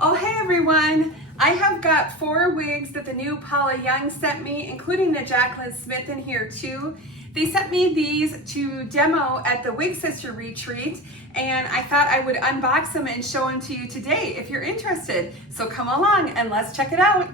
Oh, hey everyone! I have got 4 wigs that the new Paula Young sent me, including the Jacqueline Smith in here too. They sent me these to demo at the Wig Sister retreat, and I thought I would unbox them and show them to you today if you're interested. So come along and let's check it out.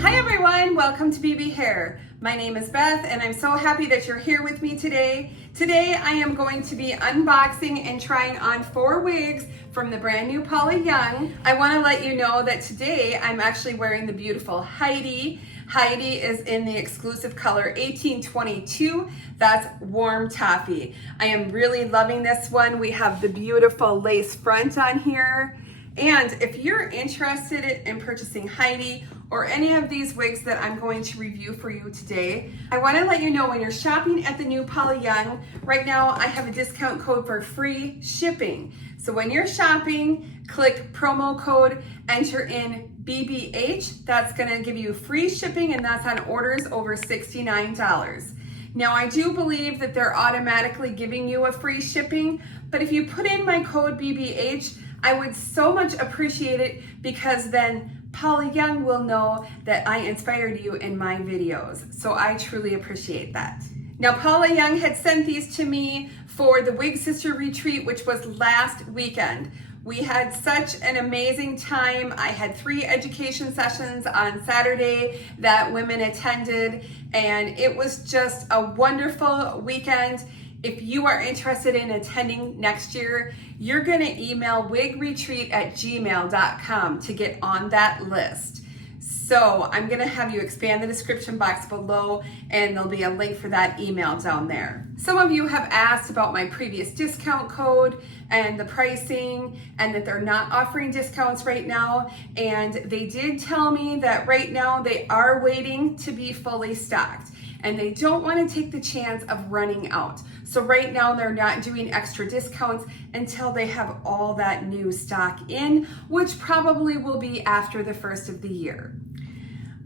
Hi everyone, welcome to BB Hair. My name is Beth and I'm so happy that you're here with me today. Today I am going to be unboxing and trying on 4 wigs from the brand new Paula Young. I want to let you know that today I'm actually wearing the beautiful Heidi. Heidi is in the exclusive color 1822. That's warm toffee. I am really loving this one. We have the beautiful lace front on here. And if you're interested in purchasing Heidi or any of these wigs that I'm going to review for you today, I want to let you know when you're shopping at the new Paula Young, right now I have a discount code for free shipping. So when you're shopping, click promo code, enter in BBH. That's going to give you free shipping, and that's on orders over $69. Now I do believe that they're automatically giving you a free shipping, but if you put in my code BBH, I would so much appreciate it, because then Paula Young will know that I inspired you in my videos. So I truly appreciate that. Now Paula Young had sent these to me for the Wig Sister retreat, which was last weekend. We had such an amazing time. I had 3 education sessions on Saturday that women attended, and it was just a wonderful weekend. If you are interested in attending next year, you're gonna email wigretreat@gmail.com to get on that list. So I'm gonna have you expand the description box below, and there'll be a link for that email down there. Some of you have asked about my previous discount code and the pricing, and that they're not offering discounts right now. And they did tell me that right now they are waiting to be fully stocked, and they don't want to take the chance of running out. So right now they're not doing extra discounts until they have all that new stock in, which probably will be after the first of the year.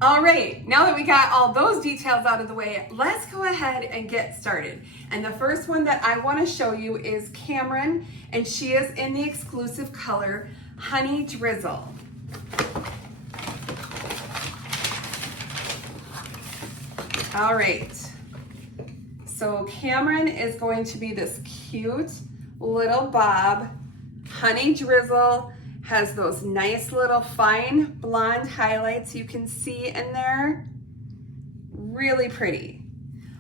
All right, now that we got all those details out of the way, let's go ahead and get started. And the first one that I want to show you is Camryn, and she is in the exclusive color Honey Drizzle. All right, so Camryn is going to be this cute little bob. Honey Drizzle has those nice little fine blonde highlights you can see in there. Really pretty.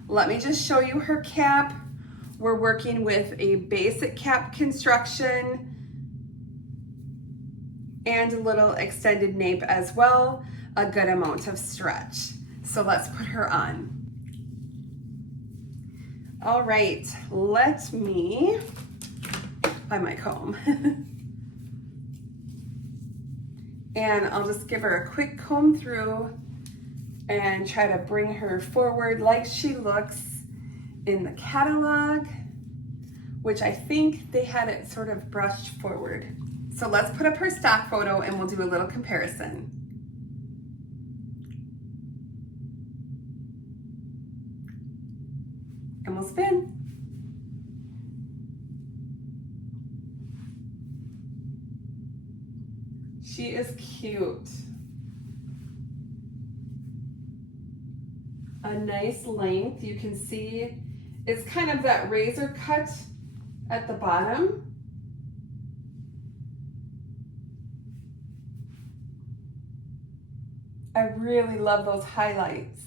Let me just show you her cap. We're working with a basic cap construction and a little extended nape as well, a good amount of stretch. So let's put her on. All right, let me find my comb. And I'll just give her a quick comb through and try to bring her forward like she looks in the catalog, which I think they had it sort of brushed forward. So let's put up her stock photo and we'll do a little comparison. And we'll spin. She is cute. A nice length. You can see it's kind of that razor cut at the bottom. I really love those highlights.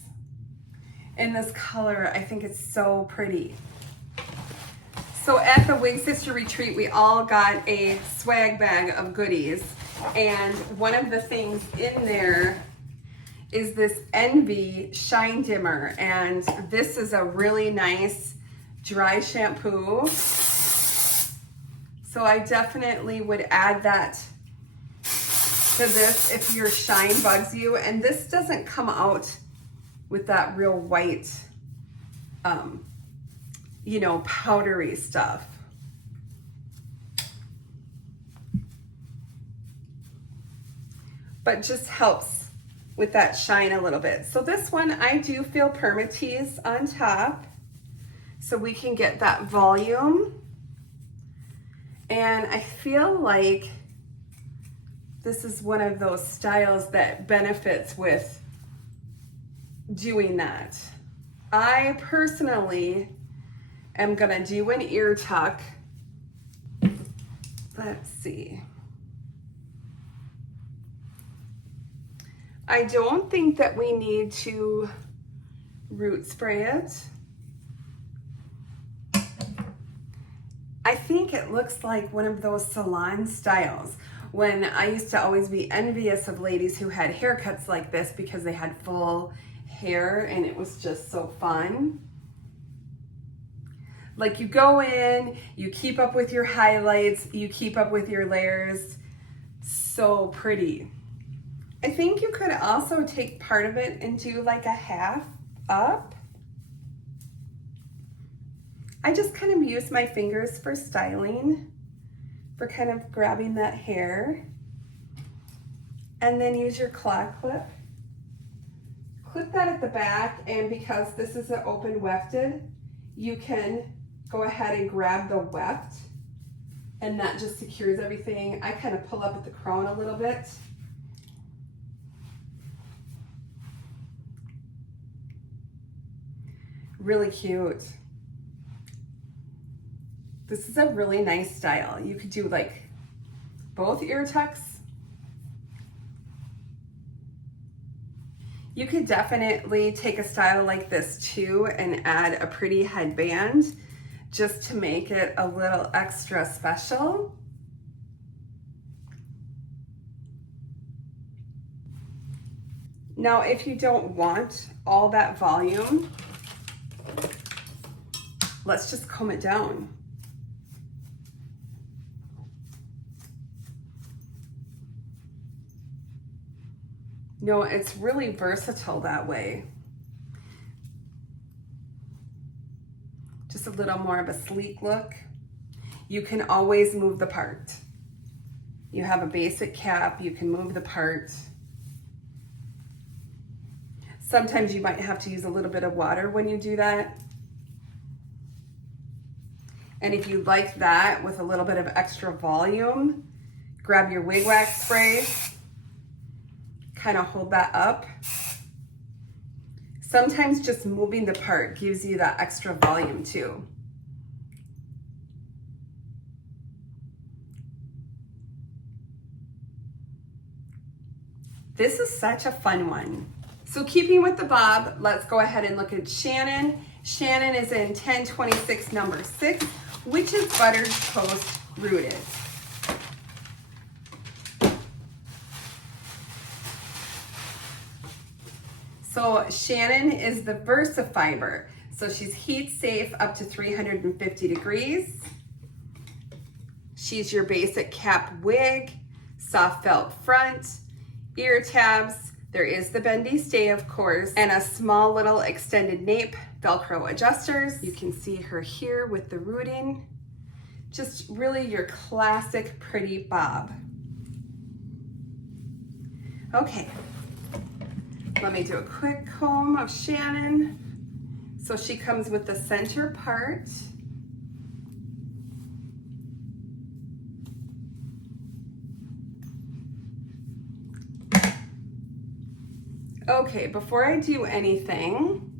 In this color, I think it's so pretty. So at the Wig Sister retreat, we all got a swag bag of goodies. And one of the things in there is this Envy Shine Dimmer. And this is a really nice dry shampoo. So I definitely would add that to this if your shine bugs you. And this doesn't come out with that real white, you know, powdery stuff. But just helps with that shine a little bit. So this one, I do feel permatease on top, so we can get that volume. And I feel like this is one of those styles that benefits with doing that. I personally am gonna do an ear tuck. Let's see. I don't think that we need to root spray it. I think it looks like one of those salon styles when I used to always be envious of ladies who had haircuts like this because they had full hair and it was just so fun. Like you go in, you keep up with your highlights, you keep up with your layers. So pretty. I think you could also take part of it and do like a half up. I just kind of use my fingers for styling, for kind of grabbing that hair. And then use your claw clip. Clip that at the back, and because this is an open wefted, you can go ahead and grab the weft, and that just secures everything. I kind of pull up at the crown a little bit. Really cute. This is a really nice style. You could do like both ear tucks. You could definitely take a style like this too and add a pretty headband just to make it a little extra special. Now, if you don't want all that volume, let's just comb it down. No, it's really versatile that way. Just a little more of a sleek look. You can always move the part. You have a basic cap, you can move the part. Sometimes you might have to use a little bit of water when you do that. And if you like that with a little bit of extra volume, grab your wig wax spray, kind of hold that up. Sometimes just moving the part gives you that extra volume too. This is such a fun one. So keeping with the bob, let's go ahead and look at Shannon. Shannon is in 1026 number 6, which is buttered toast rooted. So Shannon is the VersaFiber. So she's heat safe up to 350 degrees. She's your basic cap wig, soft felt front, ear tabs. There is the bendy stay, of course, and a small little extended nape Velcro adjusters. You can see her here with the rooting. Just really your classic pretty bob. Okay. Let me do a quick comb of Shannon. So she comes with the center part. Okay, before I do anything,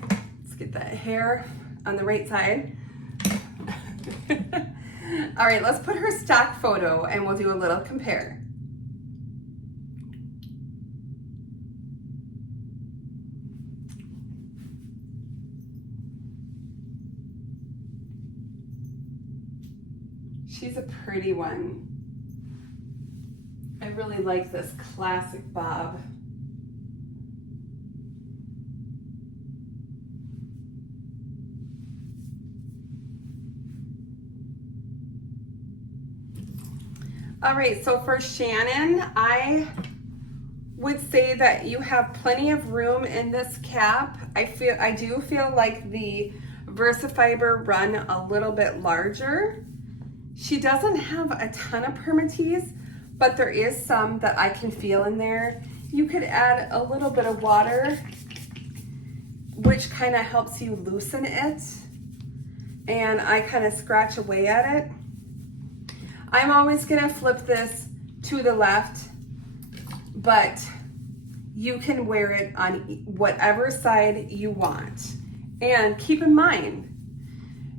let's get that hair on the right side. All right, let's put her stock photo and we'll do a little compare. She's a pretty one. I really like this classic bob. All right, so for Shannon, I would say that you have plenty of room in this cap. I do feel like the VersaFiber run a little bit larger. She doesn't have a ton of permatease, but there is some that I can feel in there. you could add a little bit of water, which kind of helps you loosen it. And I kind of scratch away at it. I'm always gonna flip this to the left, but you can wear it on whatever side you want. And keep in mind,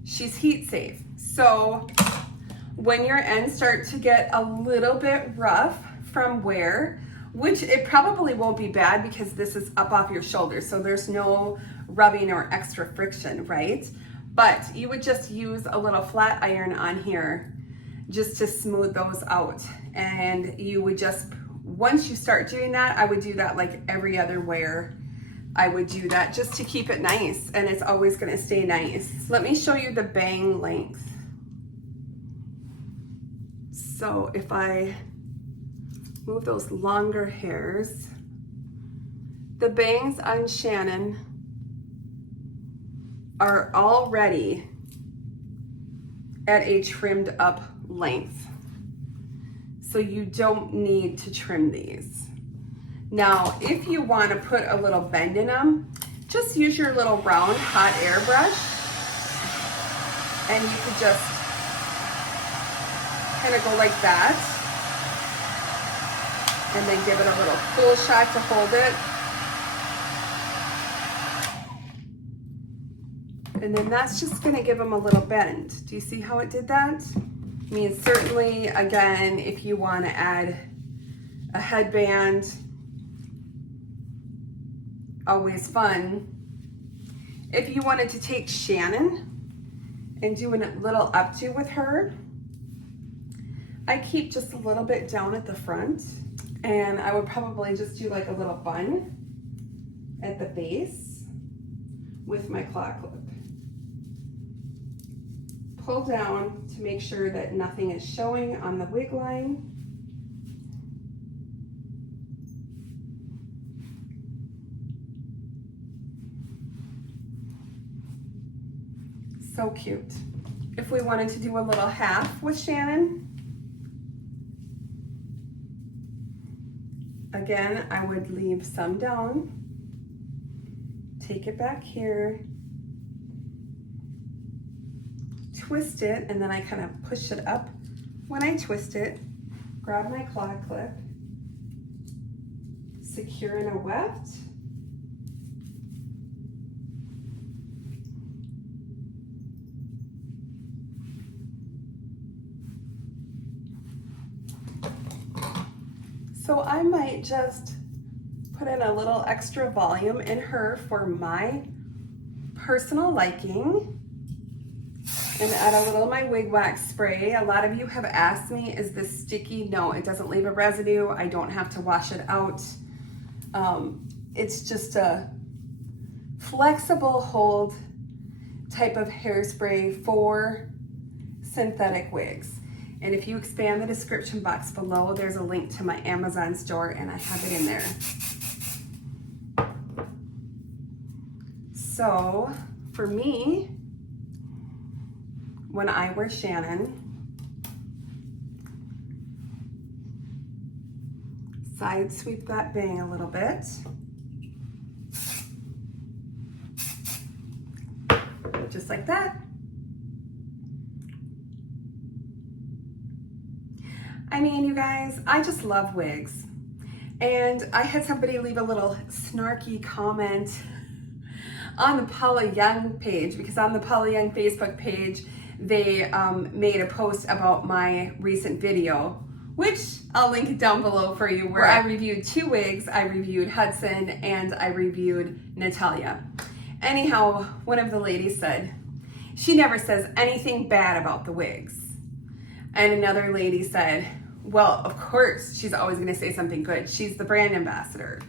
she's heat safe. So when your ends start to get a little bit rough from wear, which it probably won't be bad because this is up off your shoulders, so there's no rubbing or extra friction, right? But you would just use a little flat iron on here just to smooth those out. And you would just, once you start doing that, I would do that like every other wear. I would do that just to keep it nice, and it's always gonna stay nice. Let me show you the bang length. So if I move those longer hairs, the bangs on Shannon are already at a trimmed up length. So you don't need to trim these. Now, if you want to put a little bend in them, just use your little round hot air brush, and you could just kind of go like that, and then give it a little cool shot to hold it. And then that's just gonna give them a little bend. Do you see how it did that? I mean, certainly, again, if you wanna add a headband, always fun. If you wanted to take Shannon and do a little updo with her, I keep just a little bit down at the front, and I would probably just do like a little bun at the base with my claw clip. Pull down to make sure that nothing is showing on the wig line. So cute. If we wanted to do a little half with Shannon, again, I would leave some down, take it back here, twist it, and then I kind of push it up. When I twist it, grab my claw clip, secure in a weft, so I might just put in a little extra volume in her for my personal liking, and add a little of my wig wax spray. A lot of you have asked me, is this sticky? No, it doesn't leave a residue. I don't have to wash it out. It's just a flexible hold type of hairspray for synthetic wigs. And if you expand the description box below, there's a link to my Amazon store, and I have it in there. So for me, when I wear Shannon, side sweep that bang a little bit. Just like that. I mean, you guys, I just love wigs. And I had somebody leave a little snarky comment on the Paula Young page, because on the Paula Young Facebook page, they made a post about my recent video, which I'll link it down below for you, where I reviewed 2 wigs. I reviewed Hudson and I reviewed Natalia. Anyhow, one of the ladies said, she never says anything bad about the wigs. And another lady said, well, of course, she's always gonna say something good. She's the brand ambassador.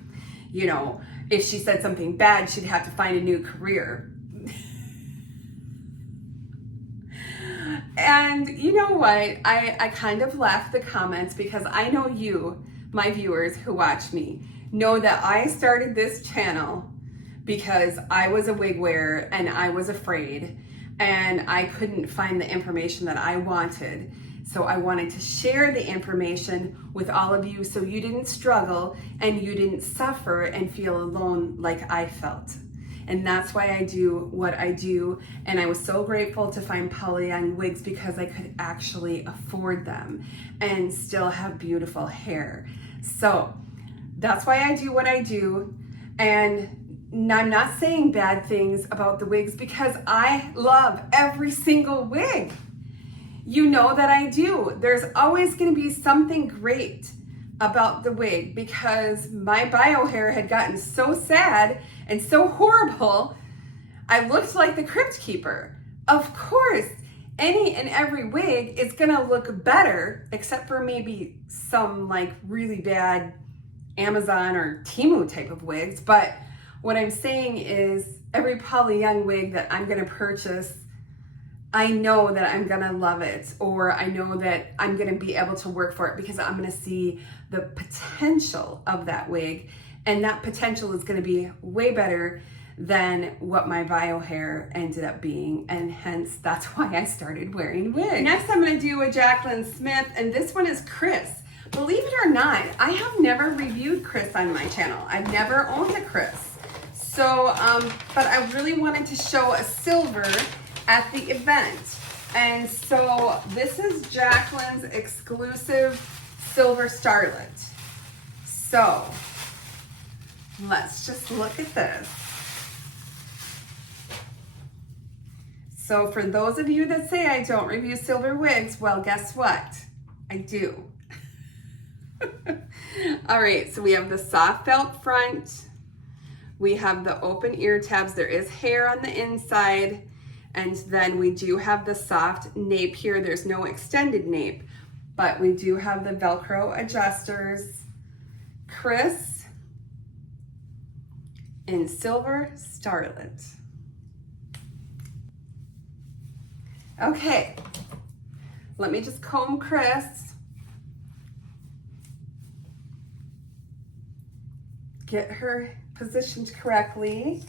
You know, if she said something bad, she'd have to find a new career. And you know what? I kind of laughed the comments, because I know you, my viewers who watch me, know that I started this channel because I was a wig wearer and I was afraid and I couldn't find the information that I wanted. So I wanted to share the information with all of you so you didn't struggle and you didn't suffer and feel alone like I felt. And that's why I do what I do. And I was so grateful to find Paula Young wigs because I could actually afford them and still have beautiful hair. So that's why I do what I do. And I'm not saying bad things about the wigs because I love every single wig. You know that I do. There's always going to be something great about the wig because my bio hair had gotten so sad and so horrible, I looked like the Crypt Keeper. Of course, any and every wig is gonna look better, except for maybe some like really bad Amazon or Temu type of wigs. But what I'm saying is every Paula Young wig that I'm gonna purchase, I know that I'm gonna love it, or I know that I'm gonna be able to work for it because I'm gonna see the potential of that wig, and that potential is gonna be way better than what my bio hair ended up being, and hence that's why I started wearing wigs. Next I'm gonna do a Jaclyn Smith, and this one is Kris. Believe it or not, I have never reviewed Kris on my channel. I've never owned a Kris. So, but I really wanted to show a silver at the event. And so this is Jaclyn's exclusive silver Starlet. So let's just look at this. So for those of you that say I don't review silver wigs, well, guess what? I do. All right, so we have the soft felt front. We have the open ear tabs. There is hair on the inside. And then we do have the soft nape here. There's no extended nape, but we do have the Velcro adjusters. Kris in silver Starlet. Okay, let me just comb Kris. Get her positioned correctly.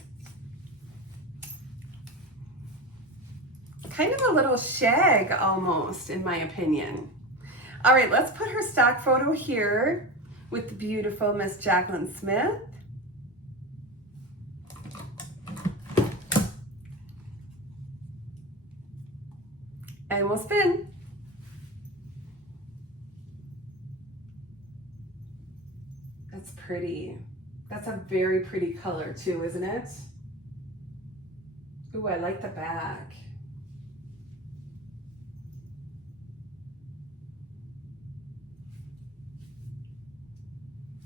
Kind of a little shag almost, in my opinion. All right, let's put her stock photo here with the beautiful Miss Jaclyn Smith. And we'll spin. That's pretty. That's a very pretty color too, isn't it? Ooh, I like the back.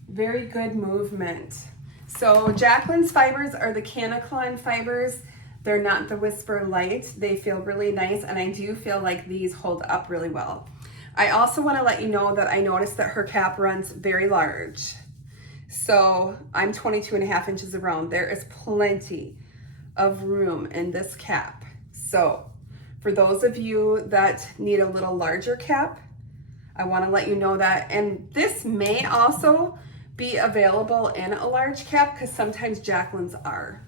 Very good movement. So Jaclyn's fibers are the Canaclon fibers. They're not the Whisper Light. They feel really nice, and I do feel like these hold up really well. I also want to let you know that I noticed that her cap runs very large. So I'm 22.5 inches around. There is plenty of room in this cap. So for those of you that need a little larger cap, I want to let you know that. And this may also be available in a large cap because sometimes Jaclyn's are.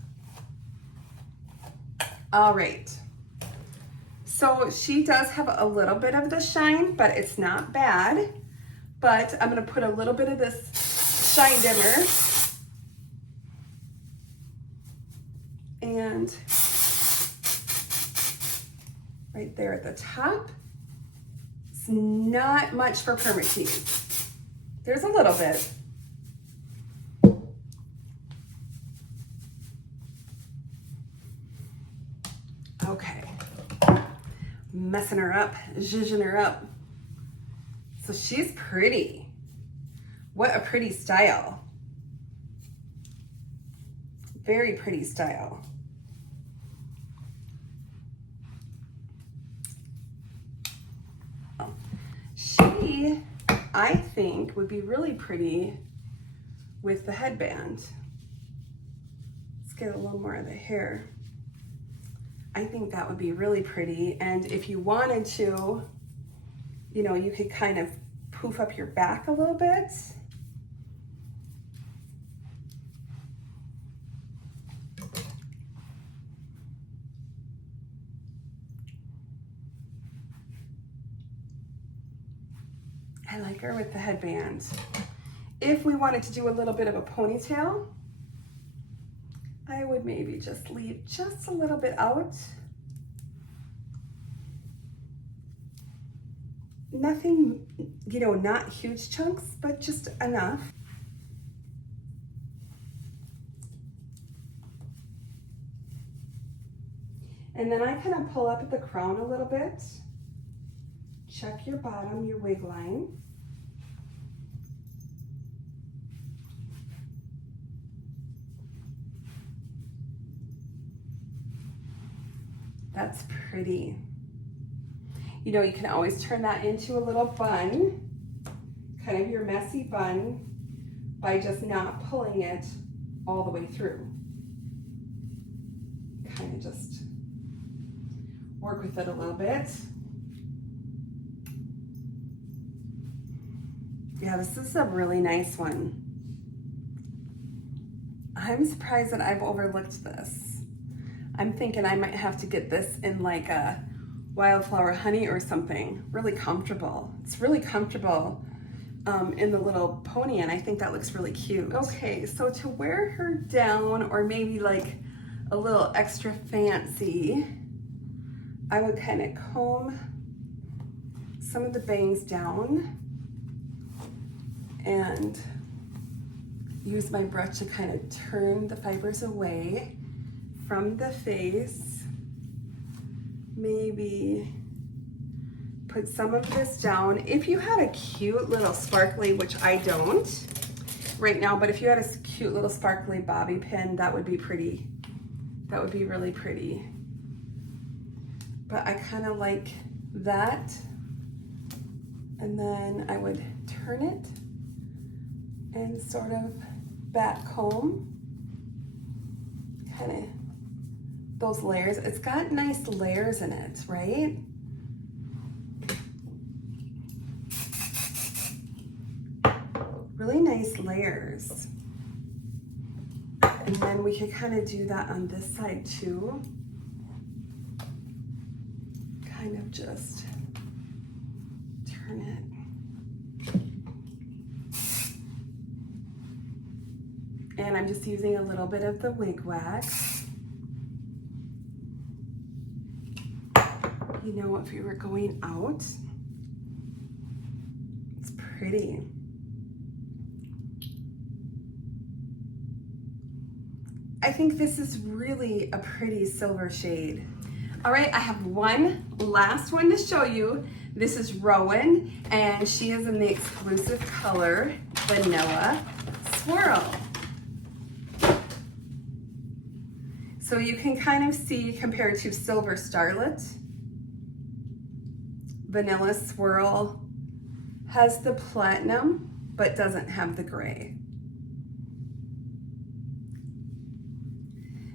All right, so she does have a little bit of the shine, but it's not bad. But I'm gonna put a little bit of this shine dimmer and right there at the top. It's not much for permatease. There's a little bit. Okay, messing her up, zhuzhing her up. So she's pretty. What a pretty style. Very pretty style. She, I think, would be really pretty with the headband. Let's get a little more of the hair. I think that would be really pretty. And if you wanted to, you know, you could kind of poof up your back a little bit. I like her with the headband. If we wanted to do a little bit of a ponytail, I would maybe just leave just a little bit out. Nothing, you know, not huge chunks, but just enough. And then I kind of pull up at the crown a little bit. Check your bottom, your wig line. That's pretty. You know, you can always turn that into a little bun, kind of your messy bun, by just not pulling it all the way through. Kind of just work with it a little bit. Yeah, this is a really nice one. I'm surprised that I've overlooked this. I'm thinking I might have to get this in like a wildflower honey or something. Really comfortable. It's really comfortable in the little pony, and I think that looks really cute. Okay, so to wear her down, or maybe like a little extra fancy, I would kind of comb some of the bangs down and use my brush to kind of turn the fibers away from the face. Maybe put some of this down. If you had a cute little sparkly, which I don't right now, but if you had a cute little sparkly bobby pin, that would be pretty. That would be really pretty. But I kind of like that. And then I would turn it and sort of back comb, kind of those layers. It's got nice layers in it, right? Really nice layers. And then we could kind of do that on this side too. Kind of just turn it. And I'm just using a little bit of the wig wax. You know, if you were going out, it's pretty. I think this is really a pretty silver shade. All right, I have one last one to show you. This is Rowan, and she is in the exclusive color Vanilla Swirl. So you can kind of see, compared to Silver Starlet, Vanilla Swirl has the platinum, but doesn't have the gray.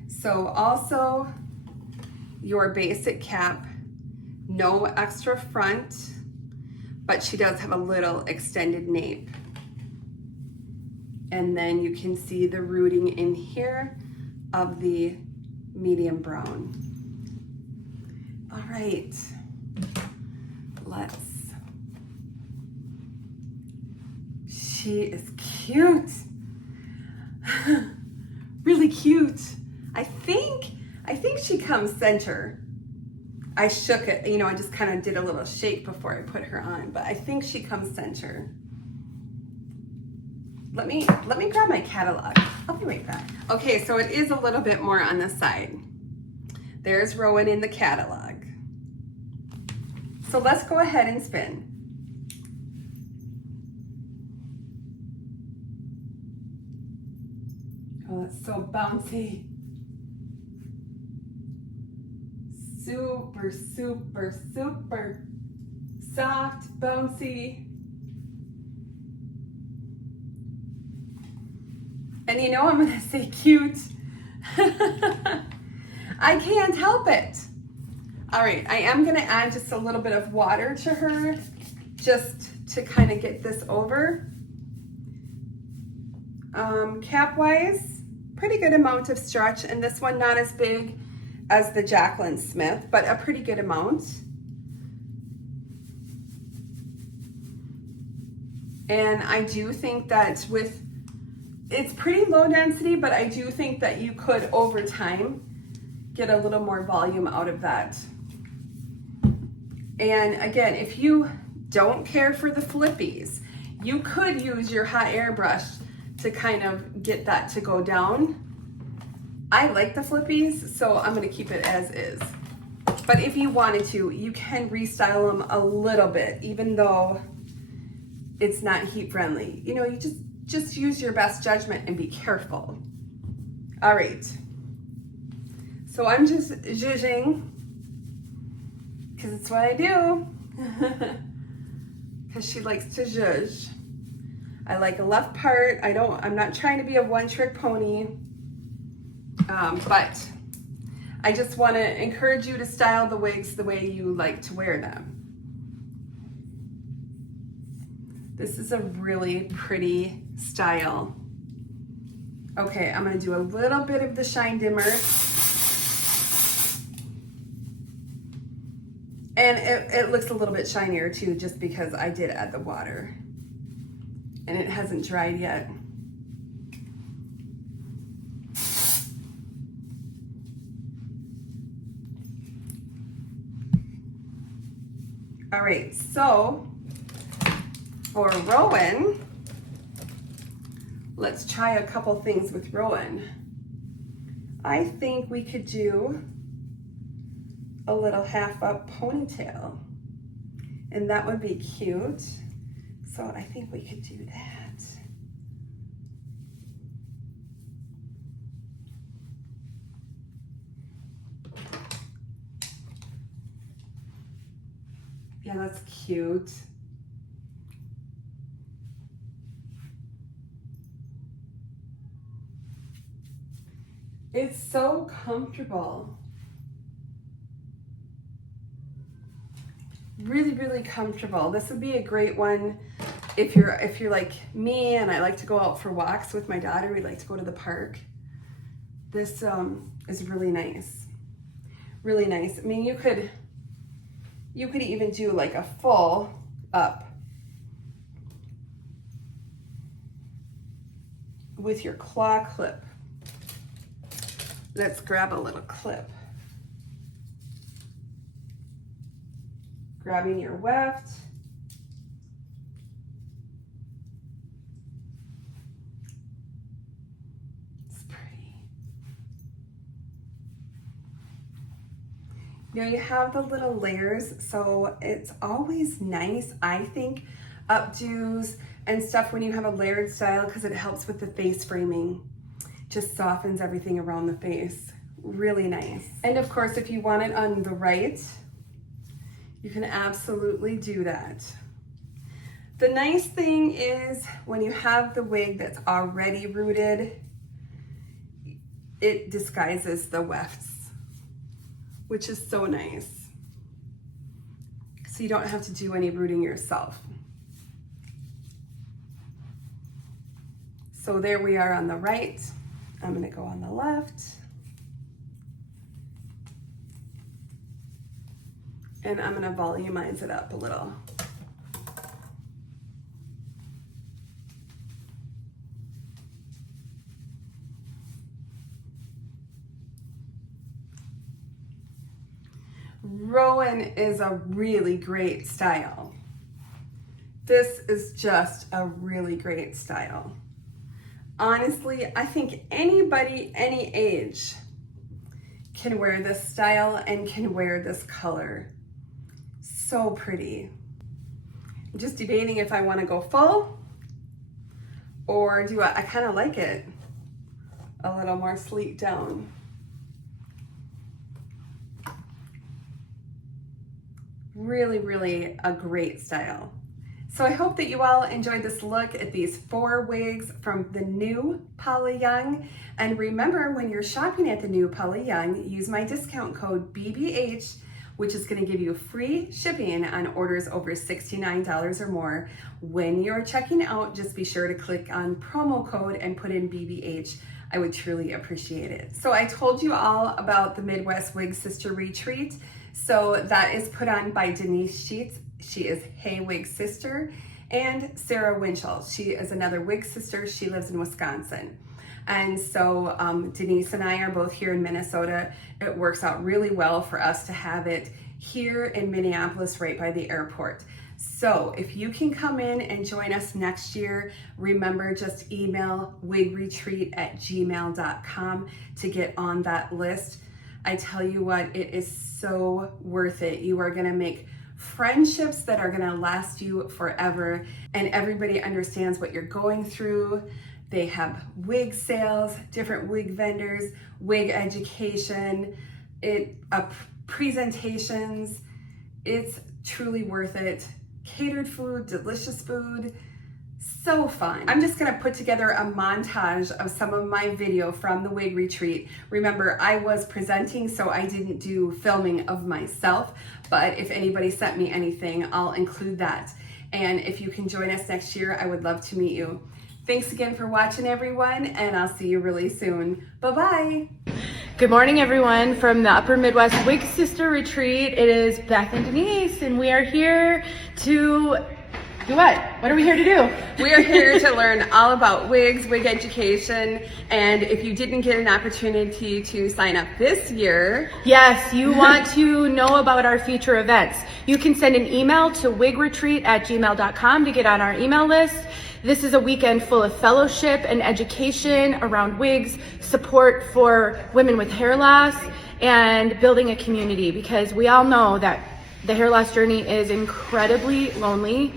So also your basic cap, no extra front, but she does have a little extended nape. And then you can see the rooting in here of the medium brown. All right, she is cute. Really cute. I think she comes center. I shook it, you know, I just kind of did a little shake before I put her on, but I think she comes center. Let me grab my catalog. I'll be right back. Okay, so it is a little bit more on the side. There's Rowan in the catalog. So let's go ahead and spin. Oh, it's so bouncy. Super, super, super soft, bouncy. And you know I'm gonna say cute. I can't help it. All right, I am gonna add just a little bit of water to her, just to kind of get this over. Cap-wise, pretty good amount of stretch, and this one not as big as the Jaclyn Smith, but a pretty good amount. And I do think that it's pretty low density, but I do think that you could over time get a little more volume out of that. And again, if you don't care for the flippies, you could use your hot air brush to kind of get that to go down. I like the flippies, so I'm gonna keep it as is. But if you wanted to, you can restyle them a little bit, even though it's not heat friendly. You know, you just use your best judgment and be careful. All right. So I'm just zhuzhing, because it's what I do. Because she likes to zhuzh. I like a left part. I'm not trying to be a one-trick pony, but I just want to encourage you to style the wigs the way you like to wear them. This is a really pretty style. Okay, I'm gonna do a little bit of the shine dimmer. And it looks a little bit shinier too, just because I did add the water. And it hasn't dried yet. All right, so for Rowan, let's try a couple things with Rowan. I think we could do a little half up ponytail, and that would be cute. So I think we could do that. Yeah, that's cute. It's so comfortable. Really, really comfortable. This would be a great one if you're like me and I like to go out for walks with my daughter. We like to go to the park. This is really nice. Really nice. I mean, you could even do like a full up with your claw clip. Let's grab a little clip. Grabbing your weft. It's pretty. Now you have the little layers, so it's always nice, I think, updos and stuff when you have a layered style, because it helps with the face framing. Just softens everything around the face. Really nice. And of course, if you want it on the right, you can absolutely do that. The nice thing is when you have the wig that's already rooted, it disguises the wefts, which is so nice. So you don't have to do any rooting yourself. So there we are on the right. I'm gonna go on the left. And I'm gonna volumize it up a little. Rowan is a really great style. This is just a really great style. Honestly, I think anybody, any age, can wear this style and can wear this color. So pretty. I'm just debating if I want to go full or do I kind of like it a little more sleek down. Really, really a great style. So I hope that you all enjoyed this look at these 4 wigs from the new Paula Young. And remember, when you're shopping at the new Paula Young, use my discount code BBH, which is going to give you free shipping on orders over $69 or more. When you're checking out, just be sure to click on promo code and put in BBH. I would truly appreciate it. So I told you all about the Midwest Wig Sister Retreat. So that is put on by Denise Sheets. She is Hey Wig Sister. and Sarah Winchell. She is another Wigs sister. She lives in Wisconsin. And so Denise and I are both here in Minnesota. It works out really well for us to have it here in Minneapolis, right by the airport. So if you can come in and join us next year, remember, just email wigretreat@gmail.com to get on that list. I tell you what, it is so worth it. You are gonna make friendships that are gonna last you forever, and everybody understands what you're going through. They have wig sales, different wig vendors, wig education, presentations. It's truly worth it. Catered food, delicious food, so fun. I'm just gonna put together a montage of some of my video from the wig retreat. Remember, I was presenting, so I didn't do filming of myself, but if anybody sent me anything, I'll include that. And if you can join us next year, I would love to meet you. Thanks again for watching, everyone, and I'll see you really soon. Bye-bye. Good morning, everyone, from the Upper Midwest Wig Sister Retreat. It is Beth and Denise, and we are here to do what? What are we here to do? We are here to learn all about wigs, wig education, and if you didn't get an opportunity to sign up this year, yes, you want to know about our future events, you can send an email to wigretreat@gmail.com to get on our email list. This is a weekend full of fellowship and education around wigs, support for women with hair loss, and building a community, because we all know that the hair loss journey is incredibly lonely,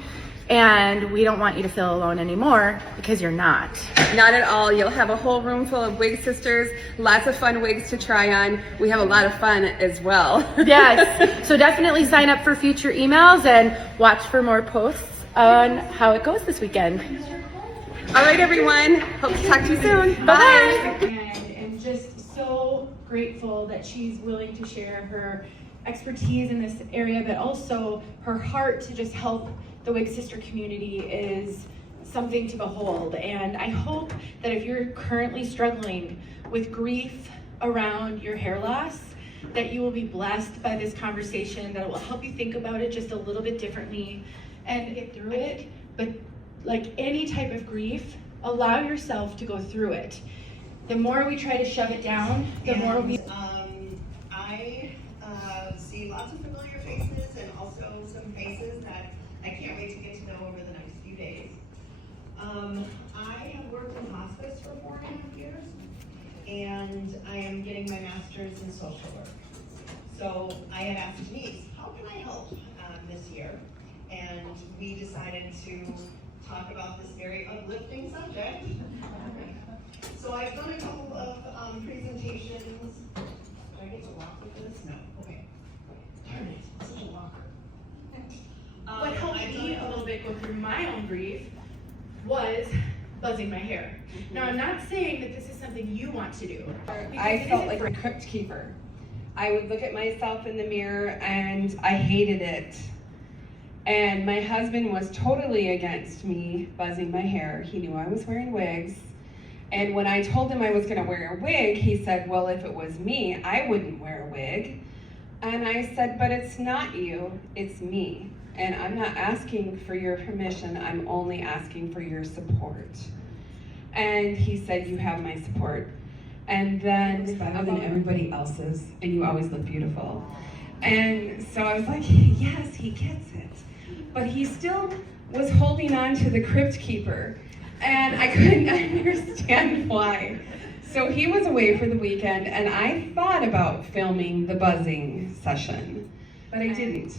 and we don't want you to feel alone anymore, because you're not. Not at all. You'll have a whole room full of wig sisters, lots of fun wigs to try on. We have a lot of fun as well. Yes, so definitely sign up for future emails and watch for more posts on how it goes this weekend. All right, everyone. Hope to talk to you soon. Bye. And just so grateful that she's willing to share her expertise in this area, but also her heart to just help the Wig Sister community is something to behold. And I hope that if you're currently struggling with grief around your hair loss, that you will be blessed by this conversation, that it will help you think about it just a little bit differently and get through it. But like any type of grief, allow yourself to go through it. The more we try to shove it down, the more we... I see lots of familiar faces and also some faces that I can't wait to get to know over the next few days. I have worked in hospice for 4.5 years, and I am getting my master's in social work. So I had asked Denise, how can I help this year? And we decided to talk about this very uplifting subject. So I've done a couple of presentations. Did I get to walk with this? No. Okay. Darn it, it's such a walker. What helped me a little bit go through my own grief was buzzing my hair. Now, I'm not saying that this is something you want to do. I felt like a crypt keeper. I would look at myself in the mirror and I hated it. And my husband was totally against me buzzing my hair. He knew I was wearing wigs. And when I told him I was gonna wear a wig, he said, well, if it was me, I wouldn't wear a wig. And I said, but it's not you, it's me. And I'm not asking for your permission, I'm only asking for your support. And he said, you have my support. And then it's better than everybody else's, and you always look beautiful. And so I was like, yes, he gets it. But he still was holding on to the crypt keeper, and I couldn't understand why. So he was away for the weekend, and I thought about filming the buzzing session, but I didn't.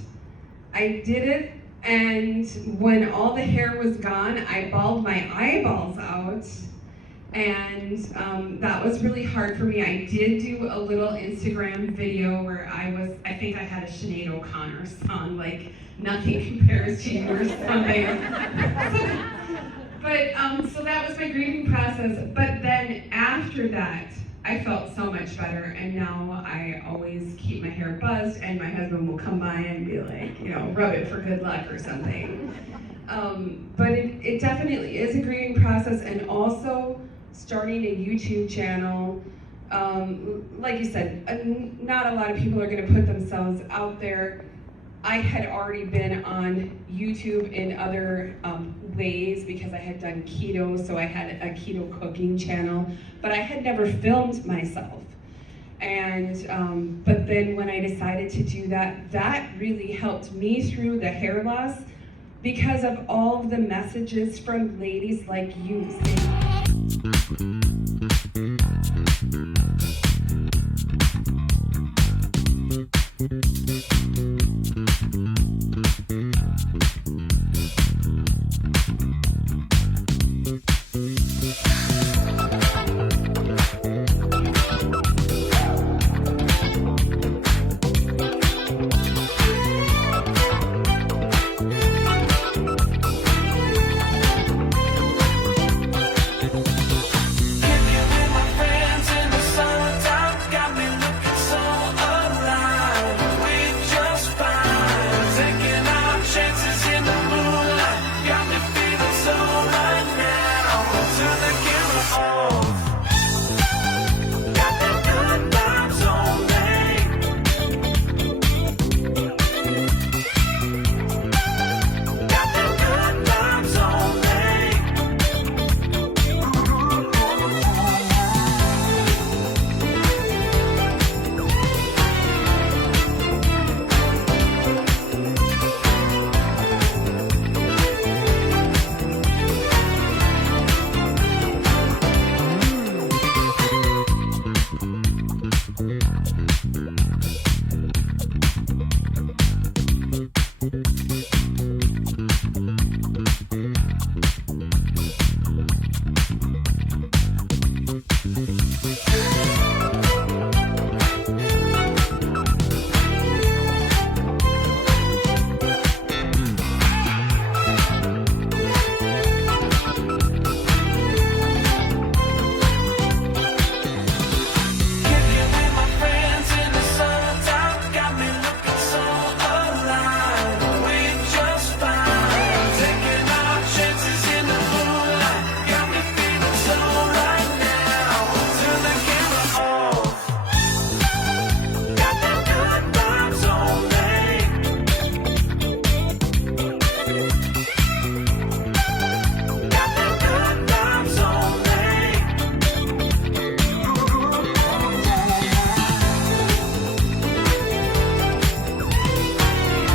I did it, and when all the hair was gone, I bawled my eyeballs out, and that was really hard for me. I did do a little Instagram video where I think I had a Sinead O'Connor song, like Nothing Compares to You or something. But so that was my grieving process. But then after that, I felt so much better, and now I always keep my hair buzzed, and my husband will come by and be like, you know, rub it for good luck or something. But it definitely is a grieving process, and also starting a YouTube channel. Like you said, not a lot of people are going to put themselves out there. I had already been on YouTube in other ways because I had done keto, so I had a keto cooking channel, but I had never filmed myself. And but then when I decided to do that, that really helped me through the hair loss because of all of the messages from ladies like you saying,